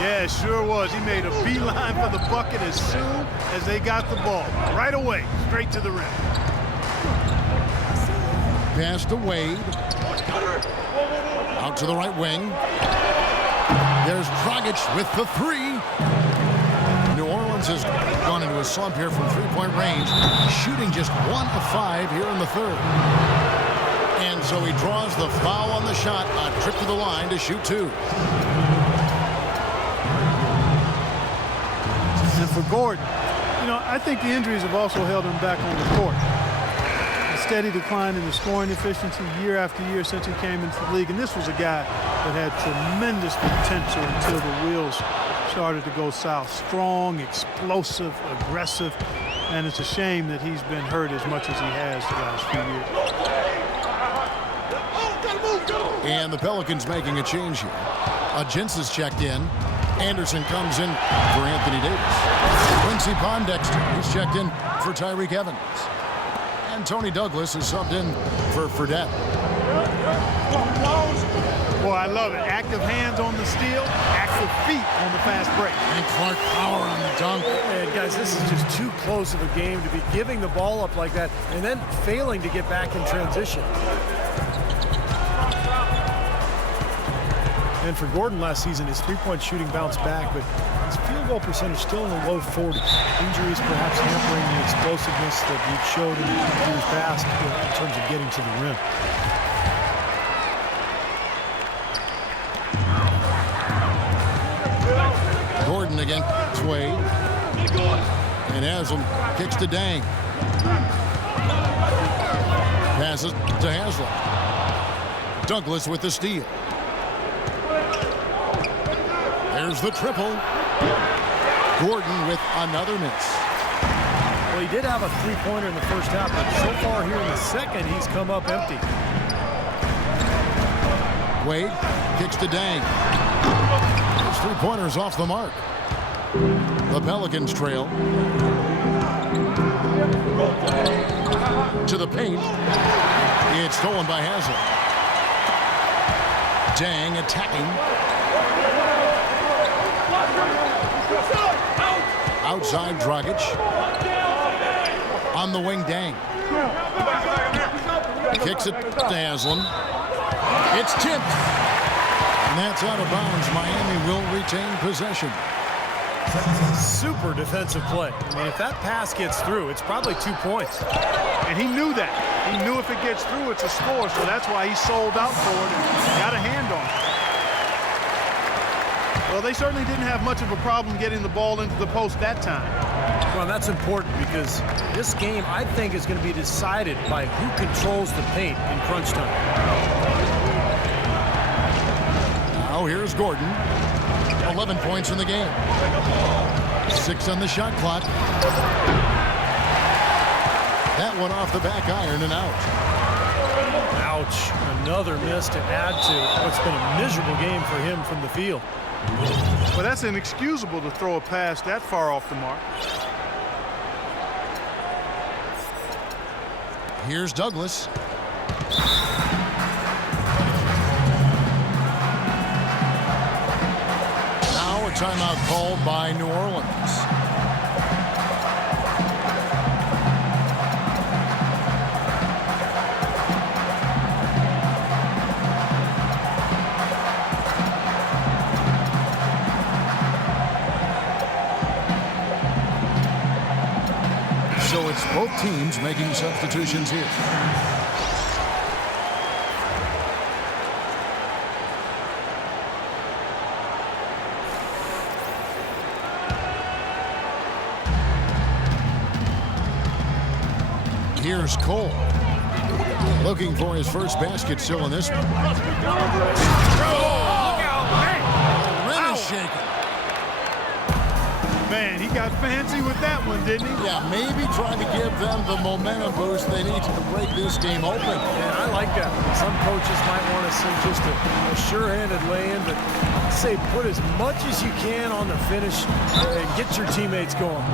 Yeah, it sure was. He made a beeline for the bucket as soon as they got the ball. Right away, straight to the rim. Pass to Wade. Out to the right wing. There's Dragic with the 3. New Orleans has gone into a slump here from three-point range, shooting just 1 of 5 here in the third. And so he draws the foul on the shot, a trip to the line to shoot 2. And for Gordon, you know, I think the injuries have also held him back on the court. A steady decline in the scoring efficiency year after year since he came into the league. And this was a guy that had tremendous potential until the wheels started to go south. Strong, explosive, aggressive. And it's a shame that he's been hurt as much as he has the last few years. And the Pelicans making a change here. Jens is checked in. Anderson comes in for Anthony Davis. Quincy Pondexter, he's checked in for Tyreke Evans. And Tony Douglas is subbed in for Fredette. Boy, I love it. Active hands on the steal, active feet on the fast break. And Clark power on the dunk. And guys, this is just too close of a game to be giving the ball up like that and then failing to get back in transition. And for Gordon last season, his three-point shooting bounced back, but his field goal percentage still in the low 40s. Injuries perhaps hampering the explosiveness that he showed in years past in terms of getting to the rim. Gordon against Wade. And Haslam kicks to Dang. Passes to Haslam. Douglas with the steal. There's the triple. Gordon with another miss. Well, he did have a three-pointer in the first half, but so far here in the second, he's come up empty. Wade kicks to Dang. Those three-pointers off the mark. The Pelicans trail. To the paint. It's stolen by Haslam. Dang attacking. Outside Dragic. On the wing, Dang. Kicks it to Haslam. It's tipped. And that's out of bounds. Miami will retain possession. Super defensive play. I mean, if that pass gets through, it's probably 2 points. And he knew that. He knew if it gets through, it's a score. So that's why he sold out for it and got a hand on it. Well, they certainly didn't have much of a problem getting the ball into the post that time. Well, that's important because this game, I think, is going to be decided by who controls the paint in crunch time. Now here's Gordon. 11 points in the game. 6 on the shot clock. That one off the back iron and out. Ouch. Another miss to add to what's been a miserable game for him from the field. Well, that's inexcusable to throw a pass that far off the mark. Here's Douglas. Now a timeout called by New Orleans. So it's both teams making substitutions here. Here's Cole. Looking for his first basket still in this one. Rim is shaking. Man, he got fancy with that one, didn't he? Yeah, maybe trying to give them the momentum boost they need to break this game open. And I like that. Some coaches might want to see just a sure-handed lay-in, but I'd say put as much as you can on the finish and get your teammates going.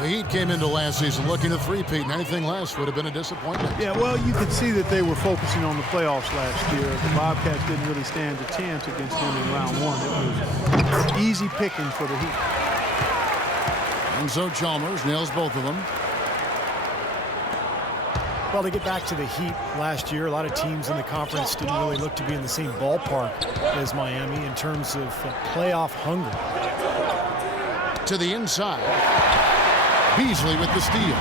The Heat came into last season looking to three-peat, and anything less would have been a disappointment. Yeah, well, you could see that they were focusing on the playoffs last year. The Bobcats didn't really stand a chance against them in round one. It was easy picking for the Heat. And so Chalmers nails both of them. Well, to get back to the Heat last year, a lot of teams in the conference didn't really look to be in the same ballpark as Miami in terms of playoff hunger. To the inside. Beasley with the steal.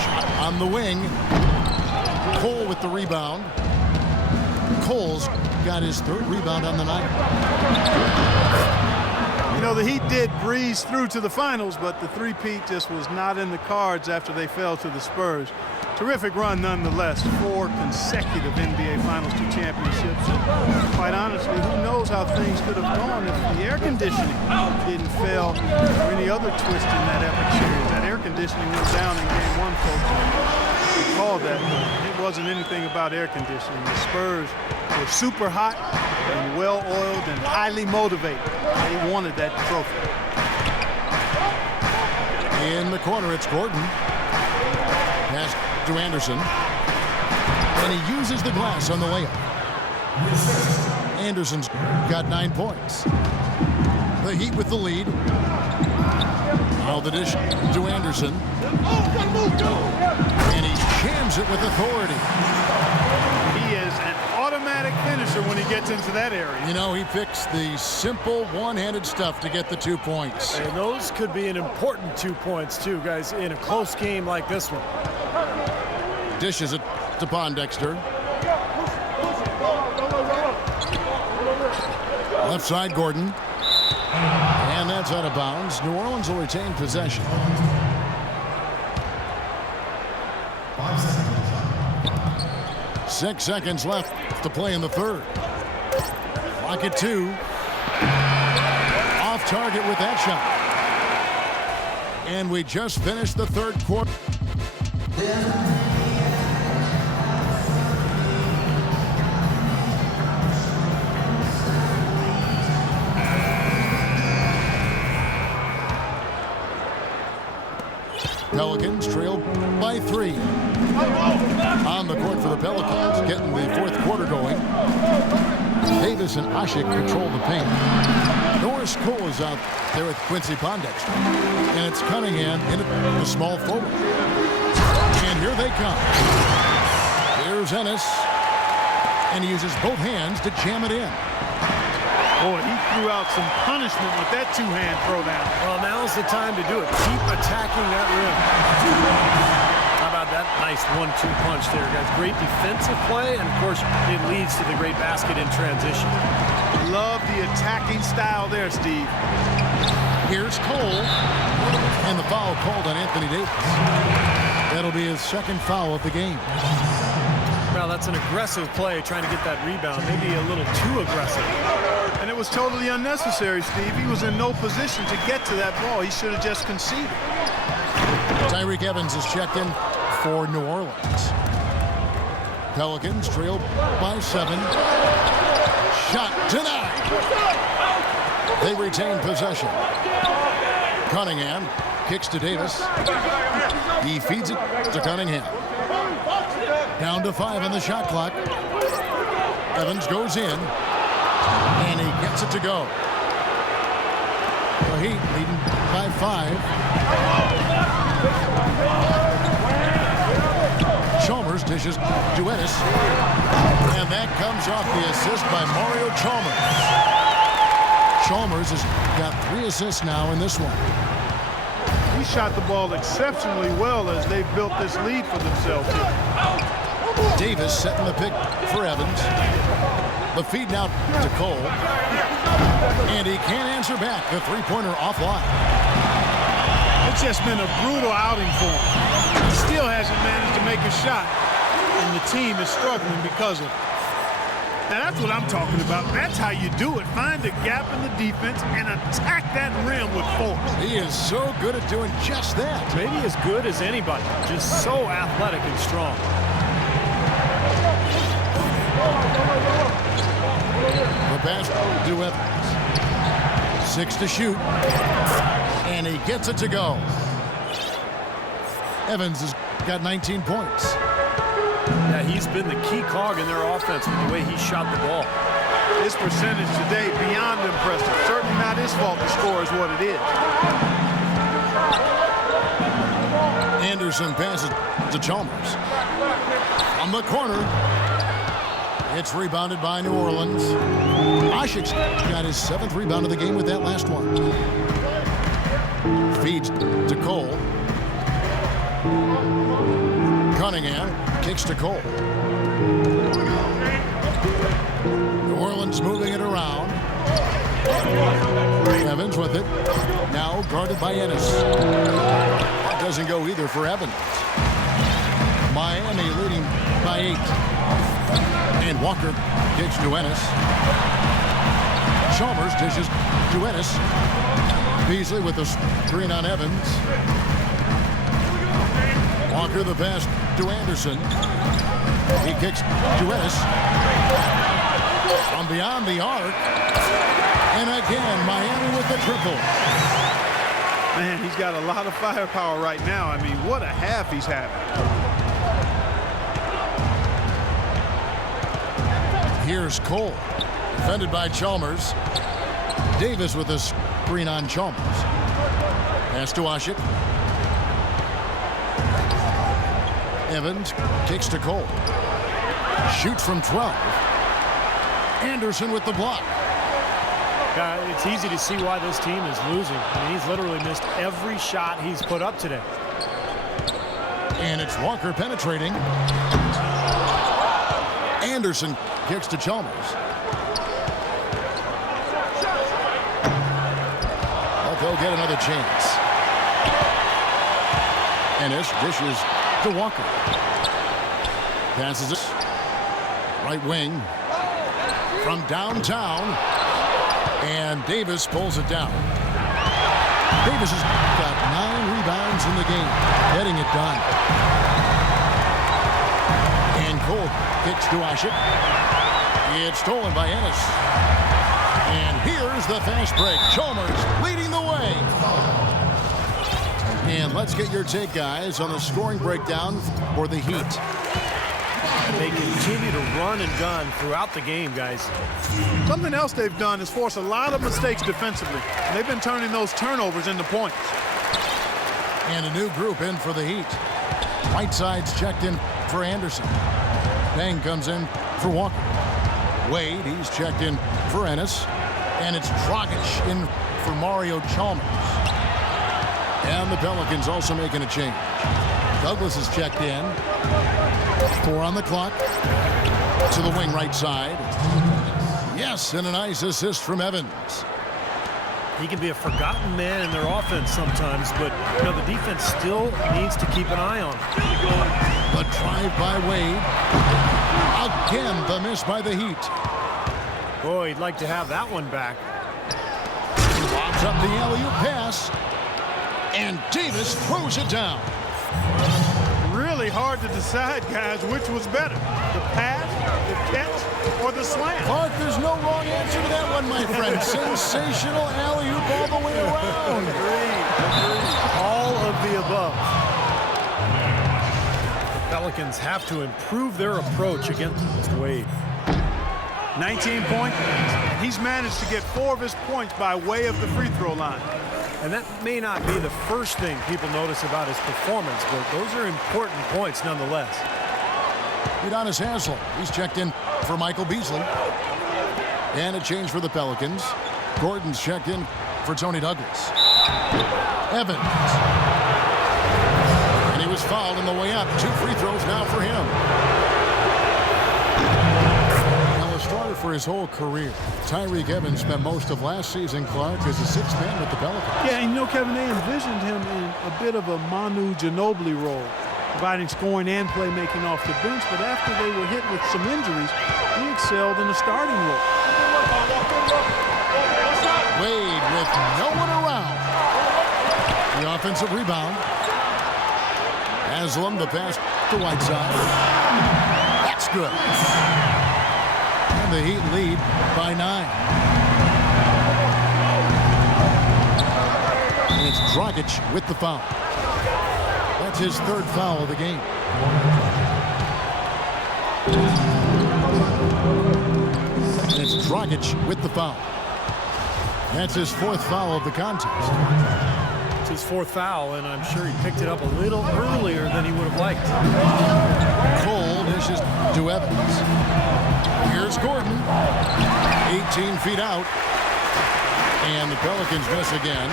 Shot on the wing. Cole with the rebound. Cole's got his 3rd rebound on the night. You know, the Heat did breeze through to the finals, but the three-peat just was not in the cards after they fell to the Spurs. Terrific run nonetheless. 4 consecutive NBA Finals to championships. And quite honestly, who knows how things could have gone if the air conditioning didn't fail or any other twist in that epic series. That air conditioning went down in Game 1, folks. We called that, but it wasn't anything about air conditioning. The Spurs were super hot and well-oiled and highly motivated. They wanted that trophy. In the corner, it's Gordon. Pass to Anderson. And he uses the glass on the layup. Anderson's got 9 points. The Heat with the lead. Now the dish to Anderson. And he jams it with authority. He is an automatic finisher when he gets into that area. You know, he picks the simple one-handed stuff to get the 2 points. And those could be an important 2 points too, guys, in a close game like this one. Dishes it to Pondexter. Left side, Gordon. And that's out of bounds. New Orleans will retain possession. 6 seconds left to play in the 3rd. Clock at 2. Off target with that shot. And we just finished the 3rd quarter. Pelicans trail by 3. On the court for the Pelicans, getting the 4th quarter going. Davis and Ashik control the paint. Norris Cole is out there with Quincy Pondexter. And it's Cunningham in the small forward. And here they come. Here's Ennis. And he uses both hands to jam it in. Boy, he threw out some punishment with that 2-hand throwdown. Well, now's the time to do it. Keep attacking that rim. How about that nice 1-2 punch there, guys? Great defensive play, and of course, it leads to the great basket in transition. Love the attacking style there, Steve. Here's Cole. And the foul called on Anthony Davis. That'll be his 2nd foul of the game. Well, that's an aggressive play, trying to get that rebound. Maybe a little too aggressive. And it was totally unnecessary, Steve. He was in no position to get to that ball. He should have just conceded. Tyreke Evans is checked in for New Orleans. Pelicans trail by 7. Shot denied. They retain possession. Cunningham kicks to Davis. He feeds it to Cunningham. Down to 5 on the shot clock. Evans goes in. And he gets it to go. The Heat leading by 5. Chalmers dishes to Ennis. And that comes off the assist by Mario Chalmers. Chalmers has got 3 assists now in this one. He shot the ball exceptionally well as they built this lead for themselves here. Davis setting the pick for Evans. The feed now to Cole. And he can't answer back. The 3-pointer offline. It's just been a brutal outing for him. He still hasn't managed to make a shot. And the team is struggling because of it. Now that's what I'm talking about. That's how you do it. Find a gap in the defense and attack that rim with force. He is so good at doing just that. Maybe as good as anybody. Just so athletic and strong. The pass to Evans. 6 to shoot. And he gets it to go. Evans has got 19 points. Yeah, he's been the key cog in their offense with the way he shot the ball. His percentage today beyond impressive. Certainly not his fault the score is what it is. Anderson passes to Chalmers. From the corner. It's rebounded by New Orleans. Ashik's got his 7th rebound of the game with that last one. Feeds to Cole. Cunningham kicks to Cole. Evans with it. Now guarded by Ennis. That doesn't go either for Evans. Miami leading by 8. And Walker kicks to Ennis. Chalmers dishes to Ennis. Beasley with the screen on Evans. Walker the pass to Anderson. He kicks to Ennis. From beyond the arc. And again, Miami with the triple. Man, he's got a lot of firepower right now. I mean, what a half he's having. Here's Cole, defended by Chalmers. Davis with a screen on Chalmers. Pass to Ashik. Evans kicks to Cole. Shoots from 12. Anderson with the block. It's easy to see why this team is losing. I mean, he's literally missed every shot he's put up today. And it's Walker penetrating. Anderson kicks to Chalmers. But they'll get another chance. Ennis dishes to Walker. Passes it. Right wing. From downtown. And Davis pulls it down. Davis has got 9 rebounds in the game. Getting it done. And Cole kicks to Ashik. It's stolen by Ennis. And here's the fast break. Chalmers leading the way. And let's get your take, guys, on the scoring breakdown for the Heat. They continue to run and gun throughout the game, guys. Something else they've done is force a lot of mistakes defensively. And they've been turning those turnovers into points. And a new group in for the Heat. Whiteside's checked in for Anderson. Deng comes in for Walker. Wade, he's checked in for Ennis. And it's Dragic in for Mario Chalmers. And the Pelicans also making a change. Douglas is checked in. 4 on the clock. To the wing right side. Yes, and a nice assist from Evans. He can be a forgotten man in their offense sometimes, but you know, the defense still needs to keep an eye on him. The drive by Wade. Again, the miss by the Heat. Boy, he'd like to have that one back. Lobs up the alley-oop pass. And Davis throws it down. Really hard to decide, guys, which was better. The pass, the catch, or the slam. Clark, there's no wrong answer to that one, my friend. Sensational alley-oop all the way around. Agreed. All of the above. The Pelicans have to improve their approach against Wade. 19 points. He's managed to get 4 of his points by way of the free throw line. And that may not be the first thing people notice about his performance, but those are important points nonetheless. Udonis Haslem, he's checked in for Michael Beasley. And a change for the Pelicans. Gordon's checked in for Tony Douglas. Evans. And he was fouled on the way up. 2 free throws now for him. Now a starter for his whole career. Tyreke Evans spent most of last season, Clark, as a 6th man with the Pelicans. Yeah, and you know, Kevin, they envisioned him in a bit of a Manu Ginobili role, providing scoring and playmaking off the bench, but after they were hit with some injuries, he excelled in the starting role. Wade with no one around. The offensive rebound. Haslem, the pass to Whiteside. That's good. And the Heat lead by 9. And it's Dragic with the foul. That's his 3rd foul of the game. And it's Dragic with the foul. That's his 4th foul of the contest. It's his 4th foul, and I'm sure he picked it up a little earlier than he would have liked. Cole dishes to Evans. Here's Gordon. 18 feet out. And the Pelicans miss again.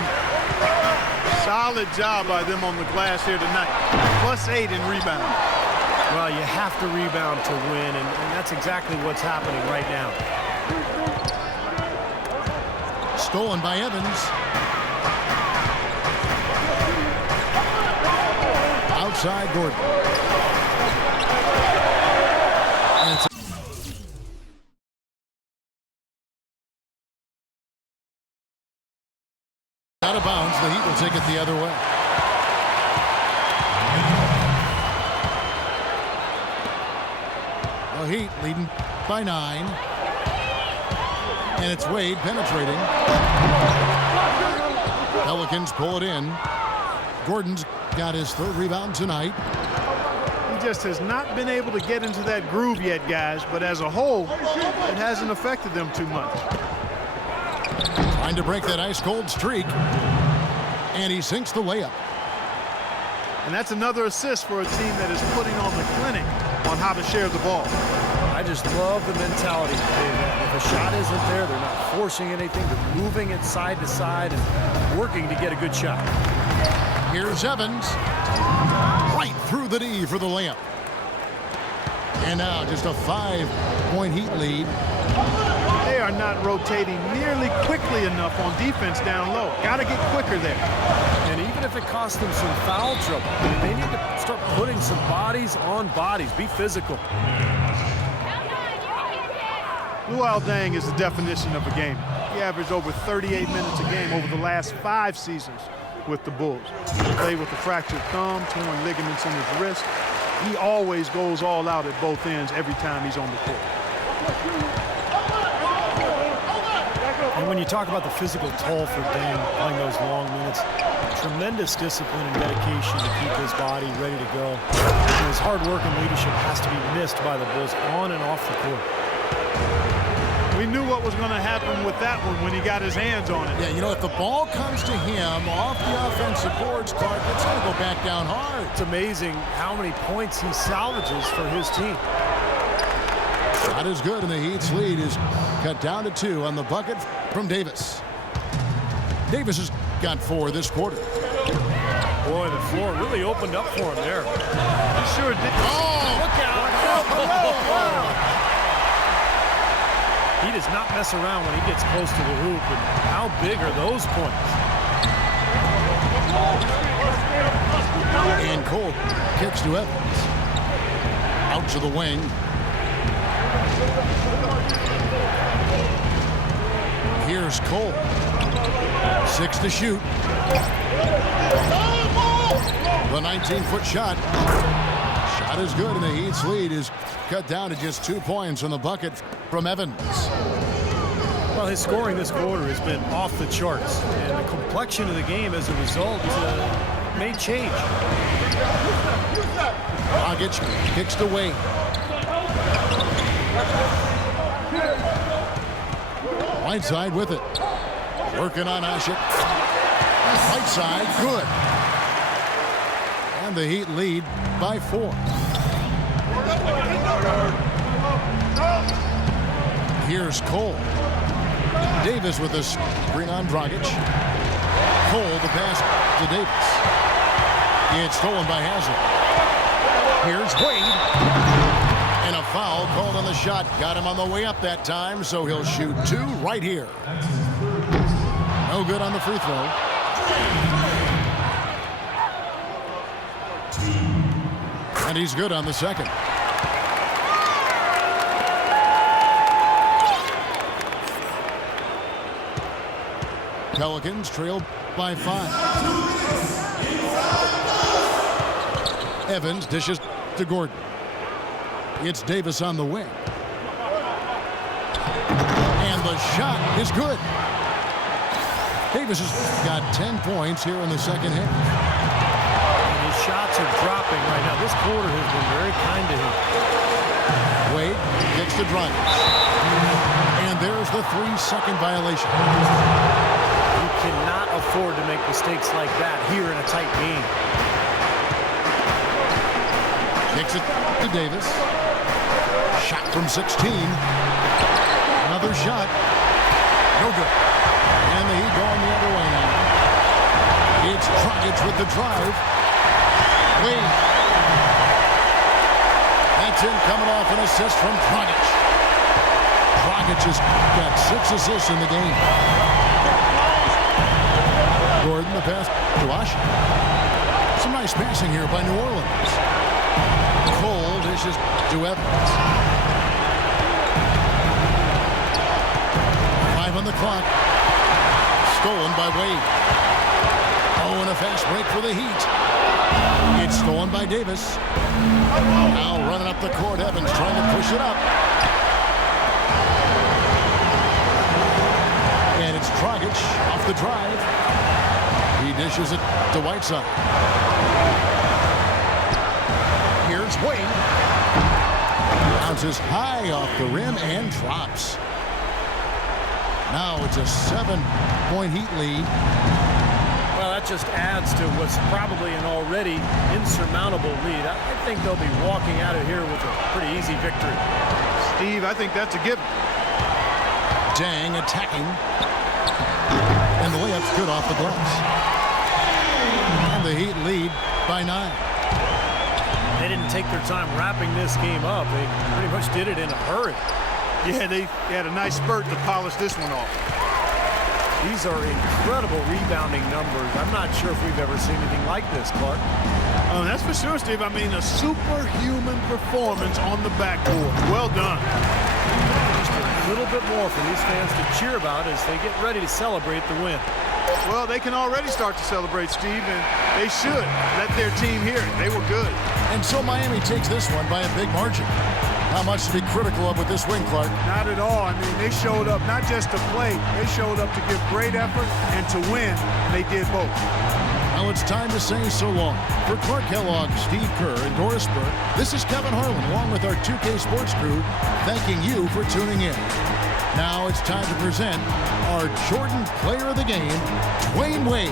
Solid job by them on the glass here tonight. +8 in rebound. Well, you have to rebound to win, and that's exactly what's happening right now. stolen by Evans. Outside Gordon. And it's out of bounds. The Heat will take it the other way. The Heat leading by 9. And it's Wade penetrating. Pelicans pull it in. Gordon's got his 3rd rebound tonight. He just has not been able to get into that groove yet, guys, but as a whole, it hasn't affected them too much. Trying to break that ice-cold streak. And he sinks the layup. And that's another assist for a team that is putting on the clinic on how to share the ball. I just love the mentality. If a shot isn't there, they're not forcing anything. They're moving it side to side and working to get a good shot. Here's Evans. Right through the D for the layup. And now just a 5-point Heat lead. They are not rotating nearly quickly enough on defense down low. Got to get quicker there. And even if it costs them some foul trouble, they need to start putting some bodies on bodies. Be physical. Luol Deng is the definition of a gamer. He averaged over 38 minutes a game over the last 5 seasons with the Bulls. He played with a fractured thumb, torn ligaments in his wrist. He always goes all out at both ends every time he's on the court. And when you talk about the physical toll for Deng playing those long minutes, tremendous discipline and dedication to keep his body ready to go. And his hard work and leadership has to be missed by the Bulls on and off the court. We knew what was going to happen with that one when he got his hands on it. Yeah, you know, if the ball comes to him off the offensive boards, Clark, it's going to go back down hard. It's amazing how many points he salvages for his team. Not as good, and the Heat's lead is cut down to 2 on the bucket from Davis. Davis has got 4 this quarter. Boy, the floor really opened up for him there. He sure did. Oh, Look out. He does not mess around when he gets close to the hoop. And how big are those points? And Cole kicks to Evans. Out to the wing. Here's Cole. 6 to shoot. The 19-foot shot. Shot is good, and the Heat's lead is cut down to just 2 points on the bucket from Evans. Well, his scoring this quarter has been off the charts, and the complexion of the game as a result may change. Dragic kicks to Wade. Whiteside with it. Working on Ashik. Whiteside, good. And the Heat lead by 4. Here's Cole. Davis with a screen on Dragic. Cole, the pass to Davis. It's stolen by Haslem. Here's Wade. And a foul called on the shot. Got him on the way up that time, so he'll shoot 2 right here. No good on the free throw. And he's good on the second. Pelicans trailed by 5. Evans dishes to Gordon. It's Davis on the wing. And the shot is good. Davis has got 10 points here in the second half. And his shots are dropping right now. This quarter has been very kind to him. Wade gets the drive. And there's the 3-second violation. You cannot afford to make mistakes like that here in a tight game. Kicks it to Davis. Shot from 16. Another shot. No good. And the Heat going the other way now. It's Dragic with the drive. Wade. That's in, coming off an assist from Dragic. Dragic has got 6 assists in the game. Gordon, the pass to Asha. Some nice passing here by New Orleans. Cole dishes to Evans. 5 on the clock. Stolen by Wade. Oh, and a fast break for the Heat. It's stolen by Davis. Now running up the court, Evans trying to push it up. And it's Dragic off the drive. He dishes it to Whiteside. Here's Wade. Bounces high off the rim and drops. Now it's a 7-point Heat lead. Well, that just adds to what's probably an already insurmountable lead. I think they'll be walking out of here with a pretty easy victory. Steve, I think that's a given. Dang attacking. And the layup's good off the glass. And the Heat lead by 9. They didn't take their time wrapping this game up. They pretty much did it in a hurry. Yeah, they had a nice spurt to polish this one off. These are incredible rebounding numbers. I'm not sure if we've ever seen anything like this, Clark. That's for sure, Steve. I mean, a superhuman performance on the backboard. Well done. Just a little bit more for these fans to cheer about as they get ready to celebrate the win. Well, they can already start to celebrate, Steve, and they should let their team hear it. They were good. And so Miami takes this one by a big margin. Not much to be critical of with this win, Clark. Not at all. I mean, they showed up not just to play. They showed up to give great effort and to win. They did both. Now it's time to say so long. For Clark Kellogg, Steve Kerr, and Doris Burke, this is Kevin Harlan along with our 2K Sports crew thanking you for tuning in. Now it's time to present our Jordan Player of the Game, Dwayne Wade.